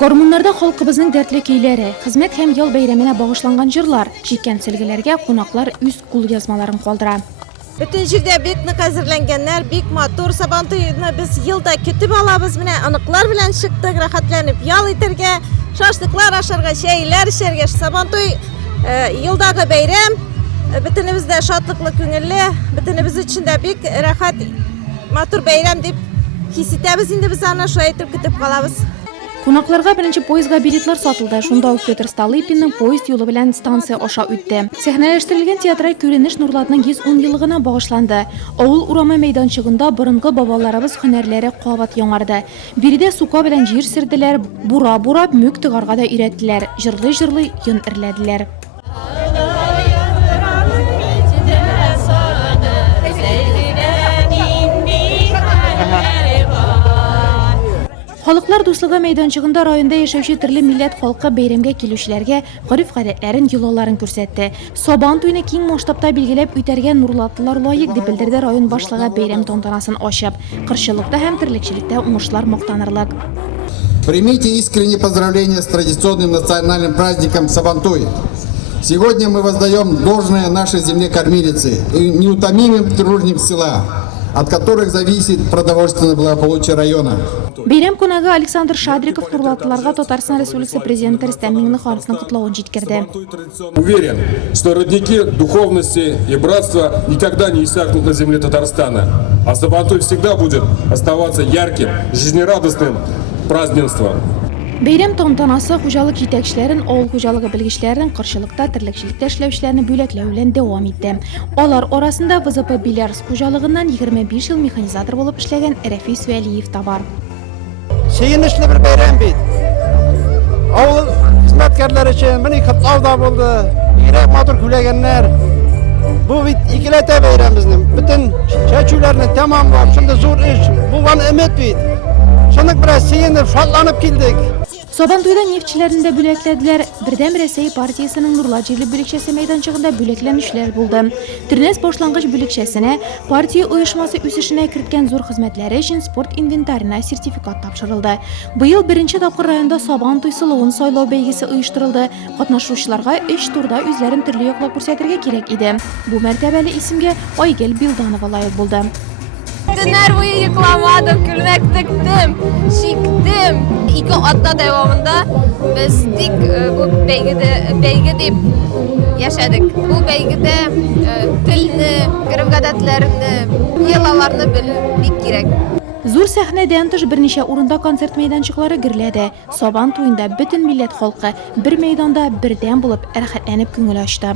Гормунlarda халкыбызның дәртле көйләре, хезмәт һәм ял бәйрәменә багышланган җырлар, җиткән сөлгеләргә кунаклар үз кул язмаларын калдыра. Bütün җирдә бик нык әзерләнгәннәр, бик матур Сабантуйны без елда көтеп алабыз. Менә аныклар белән чыктык, рәхәтләнеп ял итәргә, шашлыклар ашарга, чәйләр эчәргә. Сабантуй елдагы бәйрәм, бөтенебездә шатлыклы күңелле, бөтенебез өчен дә бик рәхәт, матур бәйрәм дип хис итәбез. Инде біз аны шулай итеп көтеп калабыз. Кунакларга беренче поездга билетлар сатылды. Шунда ук Петр Столыпинның поезд юлы белән станция аша үтте. Сәхнәләштерелгән театраль күренеш Нурлатның 110 еллыгына багышланды. Авыл урамы мәйданчыгында борынгы бабаларыбыз һөнәрләре кабат яңарды. Биредә сука белән җир сирделәр, бура-бура мүк тыгарга да өйрәттеләр. Җырлый-җырлый йон эрләделәр. Халыклар дуслыгы мәйданчыгында районда яшәүче төрле милләт халкы бәйрәмгә килүчеләргә гореф-гадәтләрен, йолаларын күрсәтте. Сабантуйны киң масштабта билгеләп үтәргә Нурлатлылар лаек дип белдерде район башлыгы бәйрәм тантанасын ачып. Кыршылыкта һәм терлекчелектә уңышлар мактанырлык. Примите искренние поздравления с традиционным национальным праздником Сабантуй. Сегодня мы воздаем должное нашей земле-кормилице и неутомимым труженикам села, от которых зависит продовольственное благополучие района. Бәйрәм кунагы Александр Шадриков Нурлатлыларга Татарстан Республикасы президенты Рөстәм Миңнехановның котлавын җиткерде. Уверен, что родники духовности и братства никогда не иссякнут на земле Татарстана, а Сабантуй всегда будет оставаться ярким, жизнерадостным празднеством. Бәйрәм тантанасы хуҗалык җитәкчеләрен, авыл хуҗалыгы белгечләрен, кыршылыкта, терлекчелектә эшләүчеләрне бүләкләү белән дәвам итте. Алар арасында ВЗП Белярус хуҗалыгыннан 25 ел механизатор булып эшләгән Рәфис Вәлиев та бар. Сөенечле bir бәйрәм бит. Авыл хезмәткәрләре өчен менә котлауда булды. Бигрәк матур күләгәннәр. Бу бит икеләтә бәйрәмебезне. Бүтән чәчүләрне тәмамлап, шунда зур эш, булган өмет бит. Шунык белән сөенеп, шатланып килдек. Сабантуйда нефтчеләрне дә бүләкләделәр. Бердәм Рәсәй партиясының Нурлат җирле бүлекчәсе мәйданчыгында бүләкләнүчләр булды. Тернәс башлангыч бүлекчәсенә партия оешмасы үсешенә керткән зур хезмәтләре өчен спорт инвентарына сертификат тапшырылды. Быел беренче тапкыр районда Сабантуй сылуын сайлау бәйгесе оештырылды. Катнашучыларга 3 турда үзләрен төрле яклап күрсәтергә кирәк иде. Бу мәртәбәле исемгә Айгөл Билданова лаек булды. Günler boyu yıklamadım, külmek tıktım, şıktım. 2 hafta devamında biz bu beygede deyip yaşadık. Bu beygede dilini, görüp-гадәтләрне, yılalarını bilmek gerek. Зур сәхнәдән тыш берничә урында концерт мәйданчыклары гөрләде. Сабантуйында бөтен милләт халкы бер мәйданда бердәм булып рәхәтләнеп күңел ачты.